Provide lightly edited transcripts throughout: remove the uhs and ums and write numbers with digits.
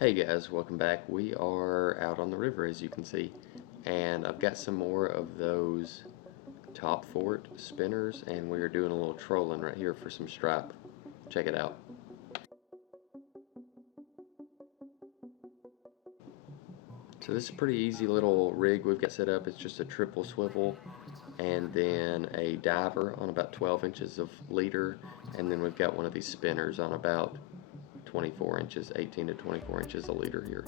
Hey guys, welcome back. We are out on the river as you can see, and I've got some more of those Top Fort spinners, and we are doing a little trolling right here for some stripe. Check it out. So this is a pretty easy little rig we've got set up. It's just a triple swivel and then a diver on about 12 inches of leader, and then we've got one of these spinners on about 24 inches, 18 to 24 inches a leader here.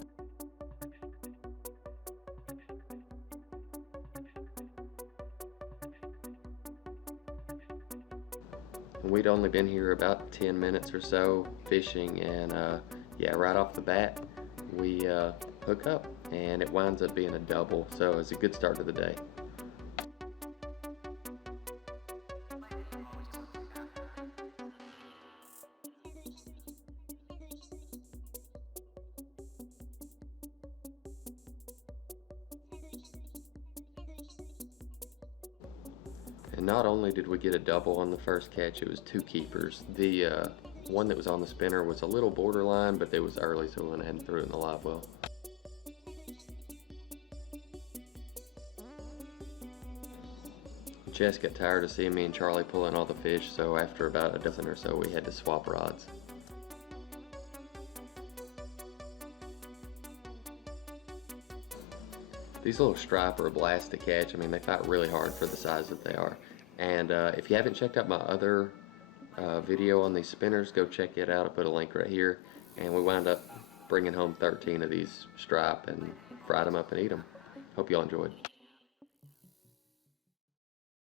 We'd only been here about 10 minutes or so fishing, and yeah, right off the bat we hook up, and it winds up being a double, so it's a good start to the day. And not only did we get a double on the first catch, it was two keepers. The one that was on the spinner was a little borderline, but it was early, so we went ahead and threw it in the live well. Jess got tired of seeing me and Charlie pulling all the fish, so after about a dozen or so, we had to swap rods. These little stripe are a blast to catch. I mean, they fight really hard for the size that they are. And if you haven't checked out my other video on these spinners, go check it out. I put a link right here. And we wound up bringing home 13 of these stripe and fried them up and eat them. Hope y'all enjoyed.